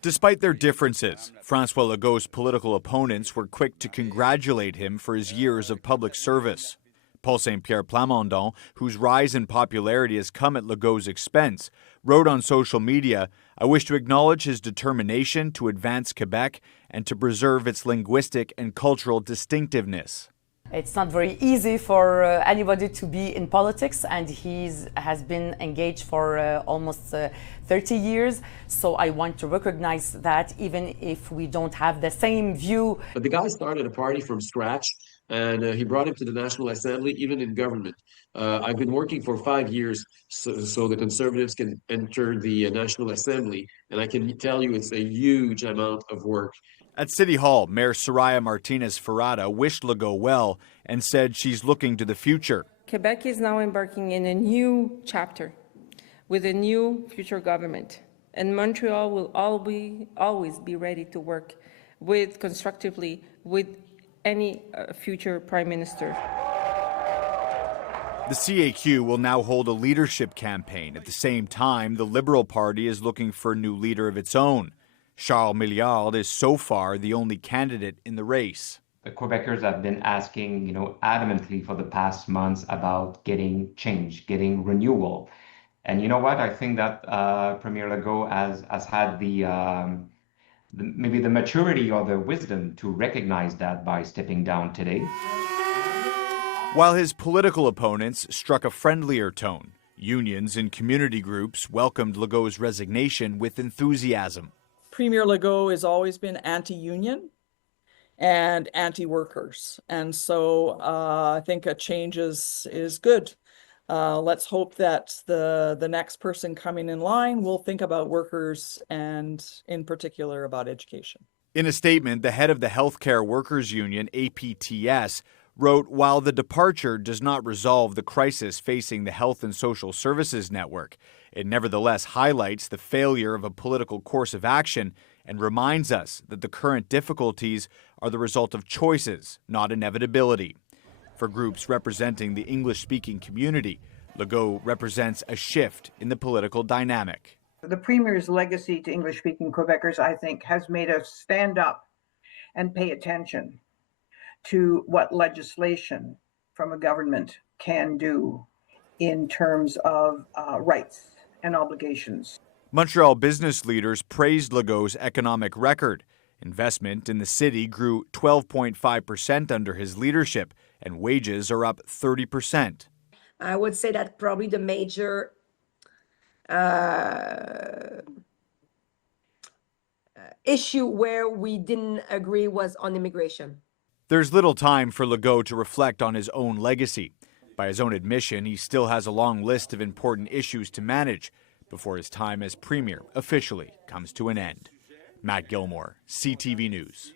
Despite their differences, François Legault's political opponents were quick to congratulate him for his years of public service. Paul Saint-Pierre Plamondon, whose rise in popularity has come at Legault's expense, wrote on social media, "I wish to acknowledge his determination to advance Quebec and to preserve its linguistic and cultural distinctiveness." It's not very easy for anybody to be in politics, and he has been engaged for almost 30 years. So I want to recognize that even if we don't have the same view. But the guy started a party from scratch, and he brought him to the National Assembly, even in government. I've been working for 5 years so the Conservatives can enter the National Assembly, and I can tell you it's a huge amount of work. At City Hall, Mayor Soraya Martinez-Ferrada wished Legault well and said she's looking to the future. Quebec is now embarking in a new chapter with a new future government, and Montreal will always be ready to work constructively with any future Prime Minister. The CAQ will now hold a leadership campaign. At the same time, the Liberal Party is looking for a new leader of its own. Charles Milliard is so far the only candidate in the race. The Quebecers have been asking, adamantly for the past months about getting change, getting renewal. And you know what? I think that Premier Legault has had maybe the maturity or the wisdom to recognize that by stepping down today. While his political opponents struck a friendlier tone, unions and community groups welcomed Legault's resignation with enthusiasm. Premier Legault has always been anti-union and anti-workers. And so I think a change is good. Let's hope that the next person coming in line will think about workers and in particular about education. In a statement, the head of the Healthcare Workers Union, APTS, wrote, "While the departure does not resolve the crisis facing the Health and Social Services Network, it nevertheless highlights the failure of a political course of action and reminds us that the current difficulties are the result of choices, not inevitability." For groups representing the English-speaking community, Legault represents a shift in the political dynamic. The Premier's legacy to English-speaking Quebecers, I think, has made us stand up and pay attention to what legislation from a government can do in terms of rights and obligations. Montreal business leaders praised Legault's economic record. Investment in the city grew 12.5% under his leadership, and wages are up 30%. I would say that probably the major issue where we didn't agree was on immigration. There's little time for Legault to reflect on his own legacy. By his own admission, he still has a long list of important issues to manage before his time as premier officially comes to an end. Matt Gilmore, CTV News.